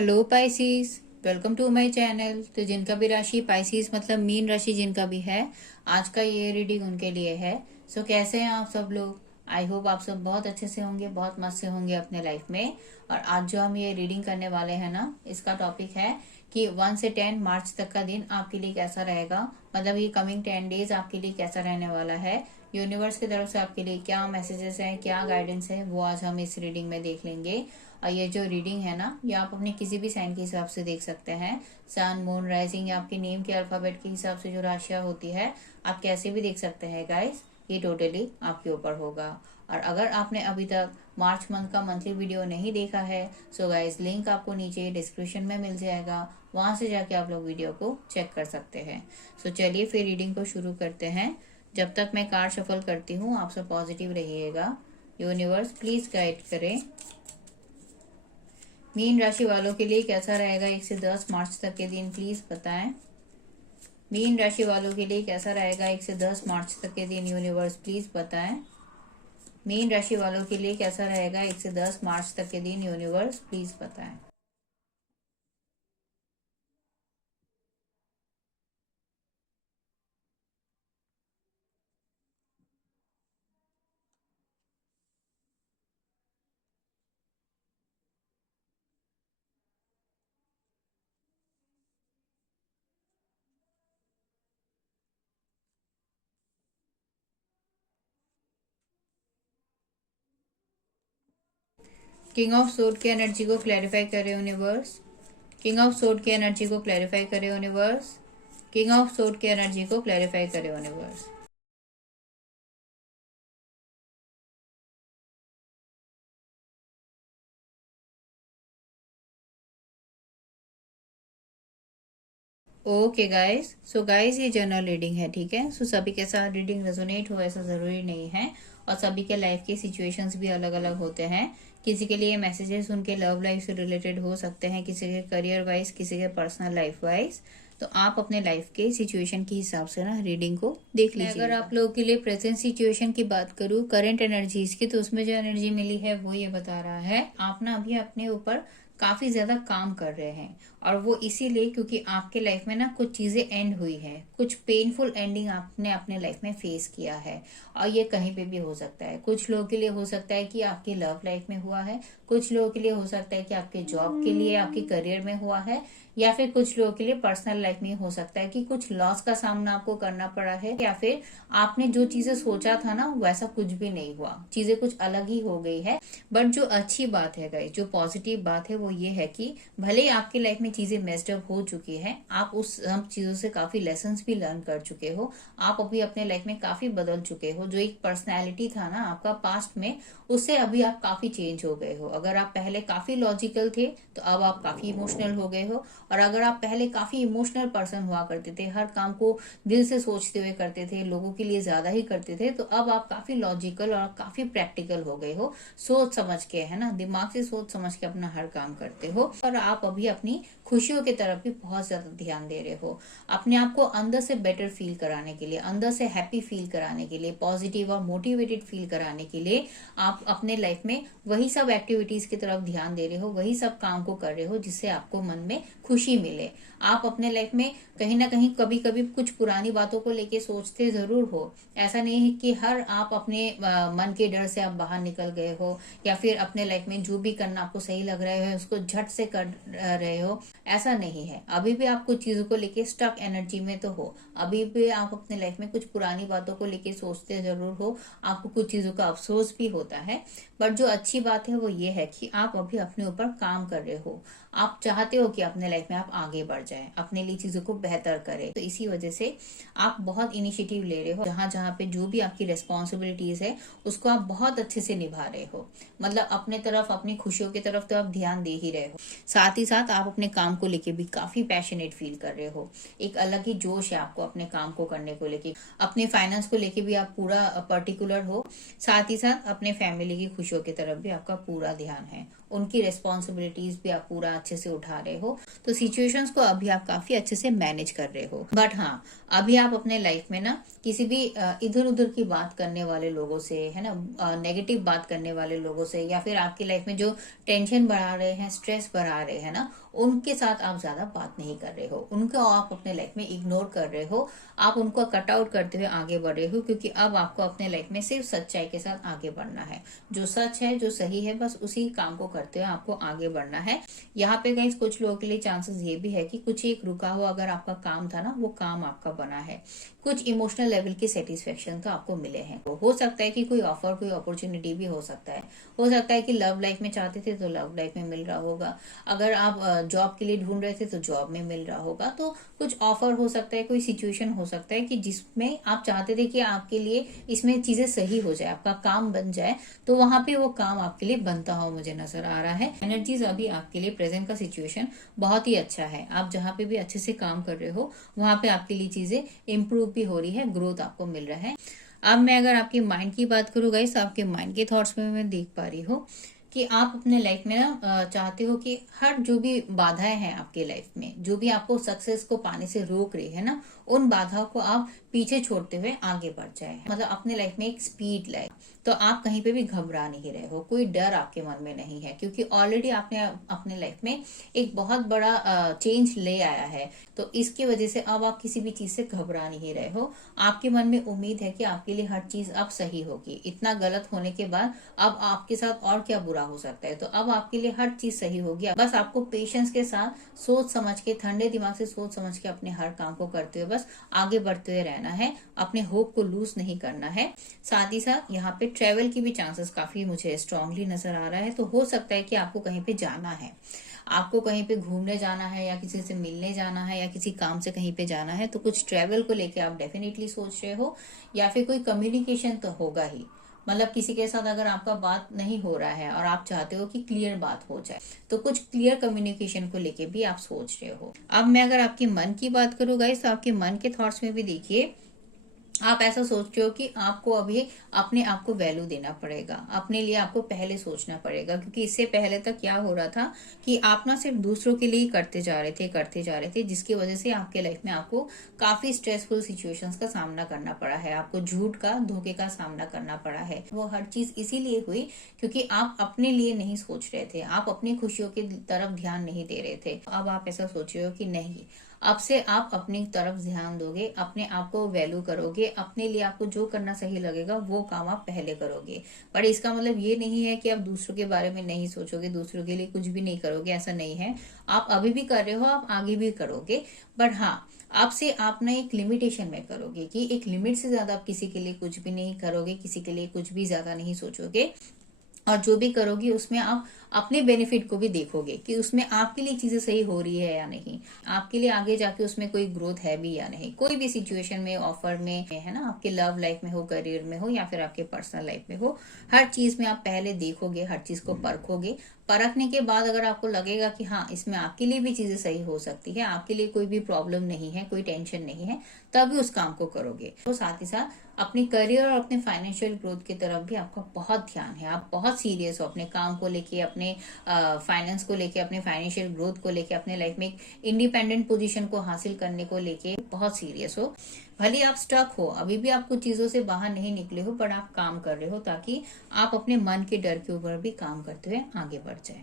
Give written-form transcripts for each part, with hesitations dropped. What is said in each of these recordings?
Hello पाइसिस, welcome to my channel. तो जिनका भी राशि पाइसिस मतलब मीन राशि जिनका भी है, आज का ये रीडिंग उनके लिए है। सो कैसे हैं आप सब लोग? आई होप आप सब बहुत अच्छे से होंगे, बहुत मस्त से होंगे अपने लाइफ में। और आज जो हम ये रीडिंग करने वाले हैं ना, इसका टॉपिक है कि 1 से 10 मार्च तक का दिन आपके लिए कैसा रहेगा। मतलब ये कमिंग 10 डेज आपके लिए कैसा रहने वाला है। यूनिवर्स की तरफ से आपके लिए क्या मैसेजेस हैं, क्या गाइडेंस है, वो आज हम इस रीडिंग में देख लेंगे। और ये जो रीडिंग है ना, ये आप अपने किसी भी साइन के हिसाब से देख सकते हैं। सन, मून, राइजिंग या आपके नेम के अल्फाबेट के हिसाब से जो राशियां होती है, आप कैसे भी देख सकते हैं गाइस। ये टोटली आपके ऊपर होगा। और अगर आपने अभी तक मार्च मंथ का मंथली वीडियो नहीं देखा है, सो गाइस लिंक आपको नीचे डिस्क्रिप्शन में मिल जाएगा, वहां से जाके आप लोग वीडियो को चेक कर सकते हैं। सो चलिए फिर रीडिंग को शुरू करते हैं। जब तक मैं कार्ड शफल करती हूँ, आप सब पॉजिटिव रहिएगा। यूनिवर्स प्लीज गाइड करें। मीन राशि वालों के लिए कैसा रहेगा 1 से 10 मार्च तक के दिन, प्लीज बताएं। मीन राशि वालों के लिए कैसा रहेगा 1 से 10 मार्च तक के दिन, यूनिवर्स प्लीज बताएं। मीन राशि वालों के लिए कैसा रहेगा 1 से 10 मार्च तक के दिन, यूनिवर्स प्लीज बताएं। किंग ऑफ सोर्ड की एनर्जी को क्लैरिफाई करे यूनिवर्स। किंग ऑफ सोर्ड की एनर्जी को क्लैरिफाई करे यूनिवर्स। किंग ऑफ सोर्ड की एनर्जी को क्लैरिफाई करे universe. Okay guys, so guys ये जनरल रीडिंग है, ठीक है। सो सभी के साथ रीडिंग रेजोनेट हो ऐसा जरूरी नहीं है, और सभी के लाइफ के सिचुएशंस भी अलग अलग होते हैं। किसी के लिए मैसेजेस उनके लव लाइफ से रिलेटेड हो सकते हैं, किसी के करियर वाइज, किसी के पर्सनल लाइफ वाइज। तो आप अपने लाइफ के सिचुएशन के हिसाब से ना रीडिंग को देख लीजिए। अगर आप लोगों के लिए प्रेजेंट सिचुएशन की बात करूँ, करंट एनर्जीज की, तो उसमें जो एनर्जी मिली है वो ये बता रहा है आप ना अभी अपने ऊपर काफी ज्यादा काम कर रहे हैं। और वो इसीलिए क्योंकि आपके लाइफ में ना कुछ चीजें एंड हुई है, कुछ पेनफुल एंडिंग आपने अपने लाइफ में फेस किया है। और ये कहीं पे भी हो सकता है। कुछ लोगों के लिए हो सकता है कि आपकी लव लाइफ में हुआ है, कुछ लोगों के लिए हो सकता है कि आपके जॉब के लिए, आपके करियर में हुआ है, या फिर कुछ लोगों के लिए पर्सनल लाइफ में हो सकता है कि कुछ लॉस का सामना आपको करना पड़ा है, या फिर आपने जो चीजें सोचा था ना वैसा कुछ भी नहीं हुआ, चीजें कुछ अलग ही हो गई है। बट जो अच्छी बात है गाइस, जो पॉजिटिव बात है वो ये है कि भले ही आपकी लाइफ में चीजें मेस्ड अप हो चुकी है, आप उस सब चीजों से काफी लेसन भी लर्न कर चुके हो। आप अभी अपने लाइफ में काफी बदल चुके हो। जो एक पर्सनैलिटी था ना आपका पास्ट में, उससे अभी आप काफी चेंज हो गए हो। अगर आप पहले काफी लॉजिकल थे, तो अब आप काफी इमोशनल हो गए हो। और अगर आप पहले काफी इमोशनल पर्सन हुआ करते थे, हर काम को दिल से सोचते हुए करते थे, लोगों के लिए ज्यादा ही करते थे, तो अब आप काफी लॉजिकल और काफी प्रैक्टिकल हो गए हो। सोच समझ के, है ना, दिमाग से सोच समझ के अपना हर काम करते हो। और आप अभी अपनी खुशियों की तरफ भी बहुत ज्यादा ध्यान दे रहे हो। अपने आप को अंदर से बेटर फील कराने के लिए, अंदर से हैप्पी फील कराने के लिए, पॉजिटिव और मोटिवेटेड फील कराने के लिए आप अपने लाइफ में वही सब एक्टिविटीज की तरफ ध्यान दे रहे हो, वही सब काम को कर रहे हो जिससे आपको मन में खुशी मिले। आप अपने लाइफ में कहीं ना कहीं कभी कभी कुछ पुरानी बातों को लेके सोचते जरूर हो। ऐसा नहीं है कि हर आप अपने मन के डर से आप बाहर निकल गए हो, या फिर अपने लाइफ में जो भी करना आपको सही लग रहा है उसको झट से कर रहे हो। ऐसा नहीं है। अभी भी आप कुछ चीजों को लेके स्टक एनर्जी में तो हो। अभी भी आप अपने लाइफ में कुछ पुरानी बातों को लेके सोचते जरूर हो, आपको कुछ चीजों का अफसोस भी होता है। बट जो अच्छी बात है वो ये है कि आप अभी अपने ऊपर काम कर रहे हो। आप चाहते हो कि अपने लाइफ में आप आगे बढ़ जाएं, अपने लिए चीजों को बेहतर करें। तो इसी वजह से आप बहुत इनिशिएटिव ले रहे हो। जहां जहां पे जो भी आपकी रेस्पॉन्सिबिलिटीज है, उसको आप बहुत अच्छे से निभा रहे हो। मतलब अपने तरफ, अपनी खुशियों की तरफ तो आप ध्यान दे ही रहे हो, साथ ही साथ आप अपने काम को लेके भी काफी पैशनेट फील कर रहे हो। एक अलग ही जोश है आपको अपने काम को करने को लेके। अपने फाइनेंस को लेके भी आप पूरा पर्टिकुलर हो। साथ ही साथ अपने फैमिली की खुशियों की तरफ भी आपका पूरा ध्यान है। उनकी रेस्पॉन्सिबिलिटीज भी आप पूरा अच्छे से उठा रहे हो। तो सिचुएशंस को अभी आप काफी अच्छे से मैनेज कर रहे हो। बट हाँ, अभी आप अपने लाइफ में ना किसी भी इधर उधर की बात करने वाले लोगों से, है ना, नेगेटिव बात करने वाले लोगों से, या फिर आपकी लाइफ में जो टेंशन बढ़ा रहे हैं, स्ट्रेस बढ़ा रहे हैं ना, उनके साथ आप ज्यादा बात नहीं कर रहे हो, उनको आप अपने लाइफ में इग्नोर कर रहे हो, आप उनको कट आउट करते हुए आगे बढ़ रहे हो, क्योंकि अब आपको अपने लाइफ में सिर्फ सच्चाई के साथ आगे बढ़ना है। जो सच है, जो सही है, बस उसी काम को करते हुए आपको आगे बढ़ना है। यहाँ पे गाइस कुछ लोगों के लिए चांसेस ये भी है कि कुछ एक रुका हुआ अगर आपका काम था ना, वो काम आपका बना है, कुछ इमोशनल लेवल की सेटिस्फेक्शन तो आपको मिले हैं। हो सकता है कि कोई ऑफर, कोई अपॉर्चुनिटी भी हो सकता है। हो सकता है कि लव लाइफ में चाहते थे तो लव लाइफ में मिल रहा होगा, अगर आप जॉब के लिए ढूंढ रहे थे तो जॉब में मिल रहा होगा। तो कुछ ऑफर हो सकता है, कोई सिचुएशन हो सकता है कि जिसमें आप चाहते थे कि आपके लिए इसमें चीजें सही हो जाए, आपका काम बन जाए, तो वहां पे वो काम आपके लिए बनता हुआ मुझे नजर आ रहा है। एनर्जीज अभी आपके लिए प्रेजेंट का सिचुएशन बहुत ही अच्छा है। आप जहाँ पे भी अच्छे से काम कर रहे हो वहां पे आपके लिए चीजें इंप्रूव भी हो रही है, ग्रोथ आपको मिल रहा है। अब मैं अगर आपके माइंड की बात करूँ गाइस, आपके माइंड के थॉट्स में मैं देख पा रही हूँ कि आप अपने लाइफ में ना चाहते हो कि हर जो भी बाधाएं हैं आपके लाइफ में, जो भी आपको सक्सेस को पाने से रोक रही है ना, उन बाधाओं को आप पीछे छोड़ते हुए आगे बढ़ जाए, मतलब अपने लाइफ में एक स्पीड लाए। तो आप कहीं पे भी घबरा नहीं रहे हो, कोई डर आपके मन में नहीं है, क्योंकि ऑलरेडी आपने अपने लाइफ में एक बहुत बड़ा चेंज ले आया है। तो इसकी वजह से अब आप किसी भी चीज से घबरा नहीं रहे हो। आपके मन में उम्मीद है कि आपके लिए हर चीज अब सही होगी। इतना गलत होने के बाद अब आपके साथ और क्या बुरा हो सकता है, तो अब आपके लिए हर चीज सही होगी। बस आपको पेशेंस के साथ सोच समझ के, ठंडे दिमाग से सोच समझ के अपने हर काम को करते हुए बस आगे बढ़ते हुए रहना है, अपने होप को लूज नहीं करना है। साथ ही साथ यहाँ पे ट्रेवल की भी चांसेस काफी मुझे स्ट्रांगली नजर आ रहा है। तो हो सकता है कि आपको कहीं पे जाना है, आपको कहीं पे घूमने जाना है, या किसी से मिलने जाना है, या किसी काम से कहीं पे जाना है, तो कुछ ट्रेवल को लेके आप डेफिनेटली सोच रहे हो। या फिर कोई कम्युनिकेशन तो होगा ही, मतलब किसी के साथ अगर आपका बात नहीं हो रहा है और आप चाहते हो कि क्लियर बात हो जाए, तो कुछ क्लियर कम्युनिकेशन को लेके भी आप सोच रहे हो। अब मैं अगर आपके मन की बात करूँ गाइस, तो आपके मन के थॉट्स में भी देखिए, आप ऐसा सोच रहे हो कि आपको अभी अपने आप को वैल्यू देना पड़ेगा, अपने लिए आपको पहले सोचना पड़ेगा, क्योंकि इससे पहले तक क्या हो रहा था कि आप ना सिर्फ दूसरों के लिए करते जा रहे थे, जिसकी वजह से आपके लाइफ में आपको काफी स्ट्रेसफुल सिचुएशंस का सामना करना पड़ा है, आपको झूठ का, धोखे का सामना करना पड़ा है। वो हर चीज इसीलिए हुई क्योंकि आप अपने लिए नहीं सोच रहे थे, आप अपनी खुशियों की तरफ ध्यान नहीं दे रहे थे। अब आप ऐसा सोच रहे हो कि नहीं, अब से आप अपनी तरफ ध्यान दोगे, अपने आप को वैल्यू करोगे, अपने लिए आपको जो करना सही लगेगा वो काम आप पहले करोगे। पर इसका मतलब ये नहीं है कि आप दूसरों के बारे में नहीं सोचोगे, दूसरों के लिए कुछ भी नहीं करोगे, ऐसा नहीं है। आप अभी भी कर रहे हो, आप आगे भी करोगे, बट हाँ, आपसे आप ना एक लिमिटेशन में करोगे, कि एक लिमिट से ज्यादा आप किसी के लिए कुछ भी नहीं करोगे, किसी के लिए कुछ भी ज्यादा नहीं सोचोगे। और जो भी करोगे उसमें आप अपने बेनिफिट को भी देखोगे कि उसमें आपके लिए चीजें सही हो रही है या नहीं, आपके लिए आगे जाके उसमें कोई ग्रोथ है भी या नहीं। कोई भी सिचुएशन में, ऑफर में है ना, आपके लव लाइफ में हो, करियर में हो, या फिर आपके पर्सनल लाइफ में हो, हर चीज में आप पहले देखोगे, हर चीज को परखोगे। परखने के बाद अगर आपको लगेगा कि हाँ, इसमें आपके लिए भी चीजें सही हो सकती है, आपके लिए कोई भी प्रॉब्लम नहीं है, कोई टेंशन नहीं है, तभी उस काम को करोगे। तो साथ ही साथ अपने करियर और अपने फाइनेंशियल ग्रोथ की तरफ भी आपका बहुत ध्यान है, आप बहुत सीरियस हो अपने काम को लेके, अपने फाइनेंस को लेके, अपने फाइनेंशियल ग्रोथ को लेके, अपने लाइफ में एक इंडिपेंडेंट पोजीशन को हासिल करने को लेके बहुत सीरियस हो। भले आप स्टक हो, अभी भी आप कुछ चीजों से बाहर नहीं निकले हो, पर आप काम कर रहे हो ताकि आप अपने मन के डर के ऊपर भी काम करते हुए आगे बढ़ जाए।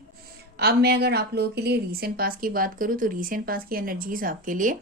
अब मैं अगर आप लोगों के लिए रीसेंट पास की बात करूं, तो रीसेंट पास की एनर्जीज आपके लिए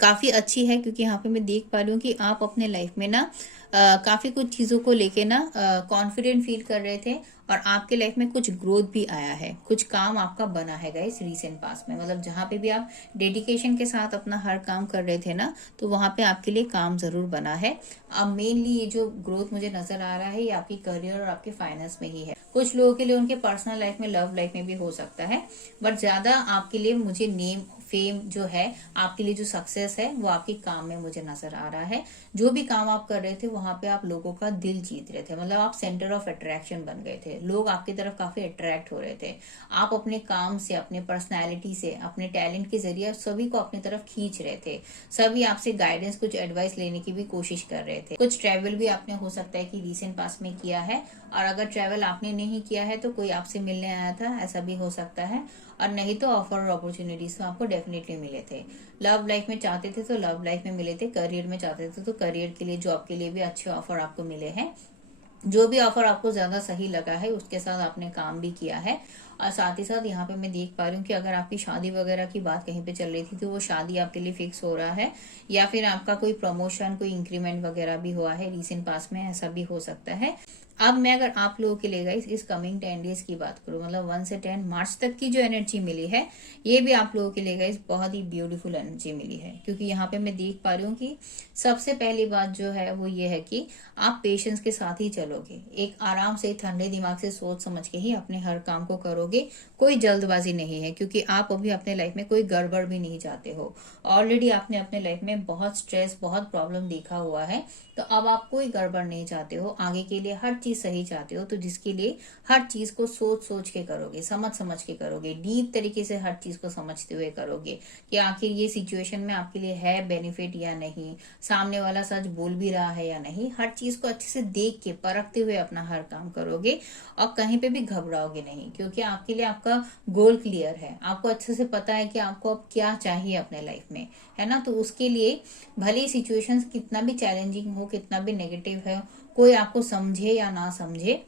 काफी अच्छी है, क्योंकि यहाँ पे मैं देख पा रही हूँ कि आप अपने लाइफ में ना काफी कुछ चीजों को लेके ना कॉन्फिडेंट फील कर रहे थे, और आपके लाइफ में कुछ ग्रोथ भी आया है, कुछ काम आपका बना है गाइस रीसेंट पास में। मतलब जहाँ पे भी आप डेडिकेशन के साथ अपना हर काम कर रहे थे ना, तो वहां पे आपके लिए काम जरूर बना है। अब मेनली ये जो ग्रोथ मुझे नजर आ रहा है, ये आपकी करियर और आपके फाइनेंस में ही है। कुछ लोगों के लिए उनके पर्सनल लाइफ में, लव लाइफ में भी हो सकता है, बट ज्यादा आपके लिए मुझे नेम फेम जो है, आपके लिए जो सक्सेस है, वो आपके काम में मुझे नजर आ रहा है। जो भी काम आप कर रहे थे वहां पे आप लोगों का दिल जीत रहे थे, मतलब आप सेंटर ऑफ अट्रैक्शन बन गए थे, लोग आपकी तरफ काफी अट्रैक्ट हो रहे थे। आप अपने काम से, अपने पर्सनैलिटी से, अपने टैलेंट के जरिए सभी को अपनी तरफ खींच रहे थे। सभी आपसे गाइडेंस, कुछ एडवाइस लेने की भी कोशिश कर रहे थे। कुछ ट्रैवल भी आपने हो सकता है कि रिसेंट पास में किया है, और अगर ट्रैवल आपने नहीं किया है तो कोई आपसे मिलने आया था, ऐसा भी हो सकता है। और नहीं तो ऑफर और अपॉर्चुनिटीज तो आपको डेफिनेटली मिले थे। लव लाइफ में चाहते थे तो लव लाइफ में मिले थे, करियर में चाहते थे तो करियर के लिए, जॉब के लिए भी अच्छे ऑफर आपको मिले हैं। जो भी ऑफर आपको ज्यादा सही लगा है उसके साथ आपने काम भी किया है, और साथ ही साथ यहाँ पे मैं देख पा रही हूँ कि अगर आपकी शादी वगैरह की बात कहीं पे चल रही थी तो वो शादी आपके लिए फिक्स हो रहा है, या फिर आपका कोई प्रमोशन, कोई इंक्रीमेंट वगैरह भी हुआ है रिसेंट पास में, ऐसा भी हो सकता है। अब मैं अगर आप लोगों के लिए गाइस इस कमिंग 10 डेज की बात करूं, मतलब 1 से 10 मार्च तक की जो एनर्जी मिली है, ये भी आप लोगों के लिए गाइस बहुत ही ब्यूटीफुल एनर्जी मिली है। क्योंकि यहाँ पे मैं देख पा रही हूँ कि सबसे पहली बात जो है वो ये है कि आप पेशेंस के साथ ही चलोगे, एक आराम से ठंडे दिमाग से सोच समझ के ही अपने हर काम को करोगे। कोई जल्दबाजी नहीं है, क्योंकि आप अभी अपने लाइफ में कोई गड़बड़ भी नहीं चाहते हो। ऑलरेडी आपने अपने लाइफ में बहुत स्ट्रेस, बहुत प्रॉब्लम देखा हुआ है, तो अब आप कोई गड़बड़ नहीं चाहते हो, आगे के लिए हर चीज सही चाहते हो। तो जिसके लिए हर चीज को सोच सोच के करोगे, समझ समझ के करोगे, डीप तरीके से हर चीज को समझते हुए करोगे कि आखिर ये सिचुएशन में आपके लिए है बेनिफिट या नहीं, सामने वाला सच बोल भी रहा है या नहीं। हर चीज को अच्छे से देख के परखते हुए अपना हर काम करोगे, और कहीं पे भी घबराओगे नहीं, क्योंकि आपके लिए आपका गोल क्लियर है। आपको अच्छे से पता है कि आपको अब क्या चाहिए अपने लाइफ में, है ना। तो उसके लिए भले ही सिचुएशंस कितना भी चैलेंजिंग हो, कितना भी नेगेटिव है, कोई आपको समझे या ना समझे,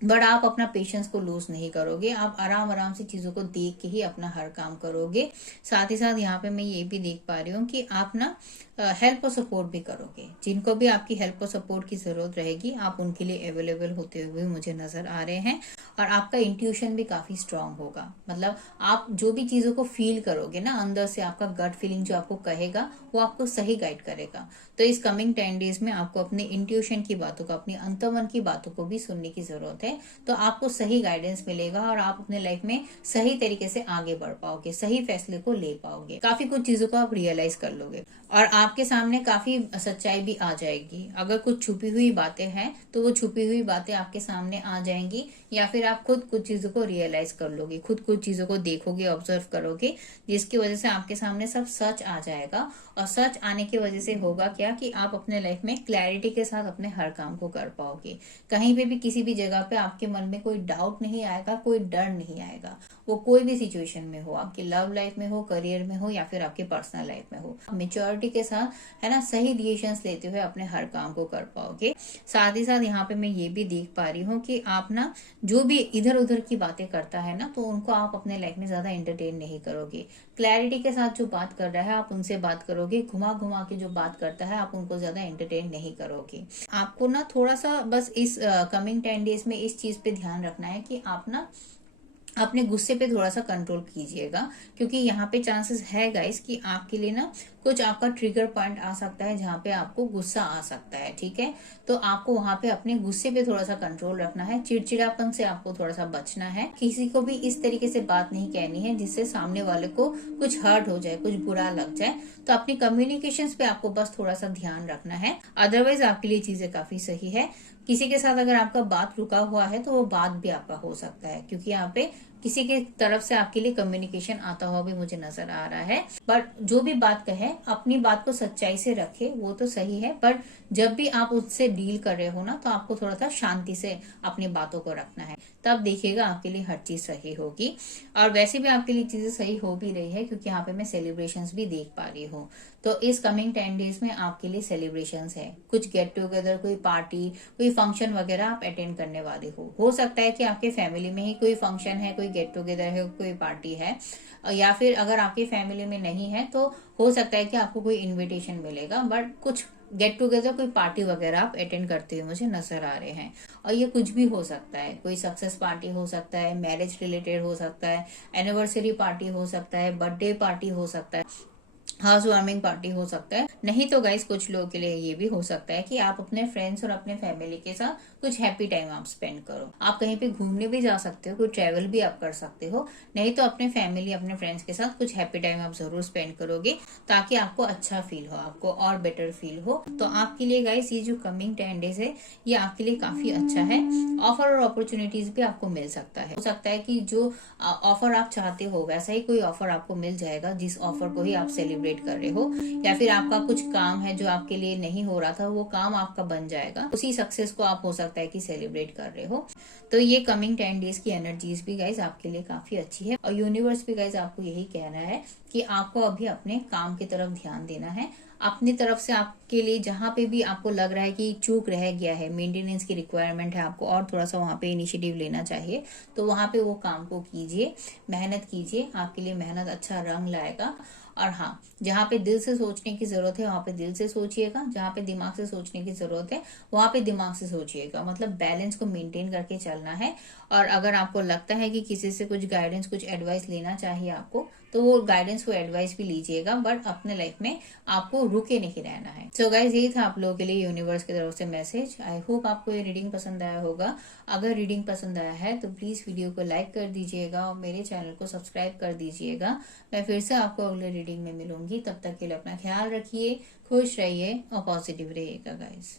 बट आप अपना पेशेंस को लूज नहीं करोगे। आप आराम आराम से चीजों को देख के ही अपना हर काम करोगे। साथ ही साथ यहाँ पे मैं ये भी देख पा रही हूँ कि आप ना हेल्प और सपोर्ट भी करोगे। जिनको भी आपकी हेल्प और सपोर्ट की जरूरत रहेगी, आप उनके लिए अवेलेबल होते हुए मुझे नजर आ रहे हैं। और आपका इंट्यूशन भी काफी स्ट्रांग होगा, मतलब आप जो भी चीजों को फील करोगे ना अंदर से, आपका गट फीलिंग जो आपको कहेगा वो आपको सही गाइड करेगा। तो इस कमिंग 10 डेज में आपको अपने इंट्यूशन की बातों को, अपनी अंतर्मन की बातों को भी सुनने की जरूरत है। तो आपको सही गाइडेंस मिलेगा और आप अपने लाइफ में सही तरीके से आगे बढ़ पाओगे, सही फैसले को ले पाओगे, काफी कुछ चीजों को आप रियलाइज कर लोगे, और आपके सामने काफी सच्चाई भी आ जाएगी। अगर कुछ छुपी हुई बातें हैं तो वो छुपी हुई बातें आपके सामने आ जाएंगी, या फिर आप खुद कुछ चीजों को रियलाइज कर लोगे, खुद कुछ चीजों को देखोगे, ऑब्जर्व करोगे, जिसकी वजह से आपके सामने सब सच आ जाएगा। और सच आने की वजह से होगा क्या कि आप अपने लाइफ में क्लैरिटी के साथ अपने हर काम को कर पाओगे। कहीं पे भी किसी भी जगह पे आपके मन में कोई डाउट नहीं आएगा, कोई डर नहीं आएगा। वो कोई भी सिचुएशन में हो, आपकी लव लाइफ में हो, करियर में हो, या फिर आपकी पर्सनल लाइफ में हो, मेच्योरिटी के साथ, है ना, सही डिसीजंस लेते हुए अपने हर काम को कर पाओगे। साथ ही साथ यहाँ पे मैं ये भी देख पा रही हूँ कि आप ना जो भी इधर उधर की बातें करता है ना, तो उनको आप अपने लाइफ में ज्यादा एंटरटेन नहीं करोगे। क्लैरिटी के साथ जो बात कर रहा है आप उनसे बात करोगे, घुमा घुमा के जो बात करता है आप उनको ज्यादा एंटरटेन नहीं करोगे। आपको ना थोड़ा सा बस इस कमिंग 10 डेज में इस चीज पे ध्यान रखना है कि आप ना अपने गुस्से पे थोड़ा सा कंट्रोल कीजिएगा, क्योंकि यहाँ पे चांसेस है गाइस कि आपके लिए ना कुछ आपका ट्रिगर पॉइंट आ सकता है जहाँ पे आपको गुस्सा आ सकता है, ठीक है। तो आपको वहां पे अपने गुस्से पे थोड़ा सा कंट्रोल रखना है, चिड़चिड़ापन से आपको थोड़ा सा बचना है। किसी को भी इस तरीके से बात नहीं कहनी है जिससे सामने वाले को कुछ हर्ट हो जाए, कुछ बुरा लग जाए। तो अपनी कम्युनिकेशन पे आपको बस थोड़ा सा ध्यान रखना है, अदरवाइज आपके लिए चीजें काफी सही है। किसी के साथ अगर आपका बात रुका हुआ है तो वो बात भी आपका हो सकता है, क्योंकि यहाँ पे किसी के तरफ से आपके लिए कम्युनिकेशन आता हुआ भी मुझे नजर आ रहा है। बट जो भी बात कहे अपनी बात को सच्चाई से रखे, वो तो सही है, पर जब भी आप उससे डील कर रहे हो ना, तो आपको थोड़ा सा शांति से अपनी बातों को रखना है, तब देखिएगा आपके लिए हर चीज सही होगी। और वैसे भी आपके लिए चीजें सही हो भी रही है, क्योंकि यहाँ पे मैं सेलिब्रेशंस भी देख पा रही हूँ। तो इस कमिंग 10 डेज में आपके लिए सेलिब्रेशंस है, कुछ गेट टुगेदर, कोई पार्टी, कोई फंक्शन वगैरह आप अटेंड करने वाले हो सकता है कि आपके फैमिली में ही कोई फंक्शन है, कोई गेट टुगेदर है, कोई पार्टी है, या फिर अगर आपकी फैमिली में नहीं है तो हो सकता है कि आपको कोई इनविटेशन मिलेगा। बट कुछ गेट टुगेदर, कोई पार्टी वगैरह आप अटेंड करते हुए मुझे नजर आ रहे हैं। और ये कुछ भी हो सकता है, कोई सक्सेस पार्टी हो सकता है, मैरिज रिलेटेड हो सकता है, एनिवर्सरी पार्टी हो सकता है, बर्थडे पार्टी हो सकता है, हाउस वार्मिंग पार्टी हो सकता है। नहीं तो गाइस कुछ लोगों के लिए ये भी हो सकता है कि आप अपने फ्रेंड्स और अपने फैमिली के साथ कुछ हैप्पी टाइम आप स्पेंड करो। आप कहीं पे घूमने भी जा सकते हो, कोई ट्रैवल भी आप कर सकते हो। नहीं तो अपने फैमिली, अपने फ्रेंड्स के साथ कुछ हैप्पी टाइम आप जरूर स्पेंड करोगे, ताकि आपको अच्छा फील हो, आपको और बेटर फील हो। तो आपके लिए गाइस ये जो कमिंग 10 डेज है ये आपके लिए काफी अच्छा है। ऑफर और अपॉर्चुनिटीज भी आपको मिल सकता है। हो सकता है कि जो ऑफर आप चाहते हो वैसा ही कोई ऑफर आपको मिल जाएगा, जिस ऑफर को ही आप सेलिब्रेट कर रहे हो। या फिर आपका कुछ काम है जो आपके लिए नहीं हो रहा था, वो काम आपका बन जाएगा, उसी सक्सेस को आप हो सकता है कि सेलिब्रेट कर रहे हो। तो ये कमिंग 10 डेज की एनर्जीज भी गाइज आपके लिए काफी अच्छी है। और यूनिवर्स भी गाइज आपको यही कहना है कि आपको अभी अपने काम की तरफ ध्यान देना है, अपनी तरफ से आपके लिए जहाँ पे भी आपको लग रहा है कि चूक रह गया है, मेंटेनेंस की रिक्वायरमेंट है आपको और थोड़ा सा वहाँ पे इनिशिएटिव लेना चाहिए, तो वहाँ पे वो काम को कीजिए, मेहनत कीजिए, आपके लिए मेहनत अच्छा रंग लाएगा। और हाँ, जहाँ पे दिल से सोचने की जरूरत है वहां पे दिल से सोचिएगा, जहाँ पे दिमाग से सोचने की जरूरत है वहां पे दिमाग से सोचिएगा, मतलब बैलेंस को मेंटेन करके चलना है। और अगर आपको लगता है कि किसी से कुछ गाइडेंस कुछ एडवाइस लेना चाहिए आपको, तो वो गाइडेंस वो एडवाइस भी लीजिएगा, बट अपने लाइफ में आपको रुके नहीं रहना है। सो गाइज, यही था आप लोगों के लिए यूनिवर्स की तरफ से मैसेज। आई होप आपको ये रीडिंग पसंद आया होगा। अगर रीडिंग पसंद आया है तो प्लीज वीडियो को लाइक कर दीजिएगा और मेरे चैनल को सब्सक्राइब कर दीजिएगा। मैं फिर से आपको अगले रीडिंग में मिलूंगी, तब तक के लिए अपना ख्याल रखिए, खुश रहिए और पॉजिटिव रहिएगा गाइज।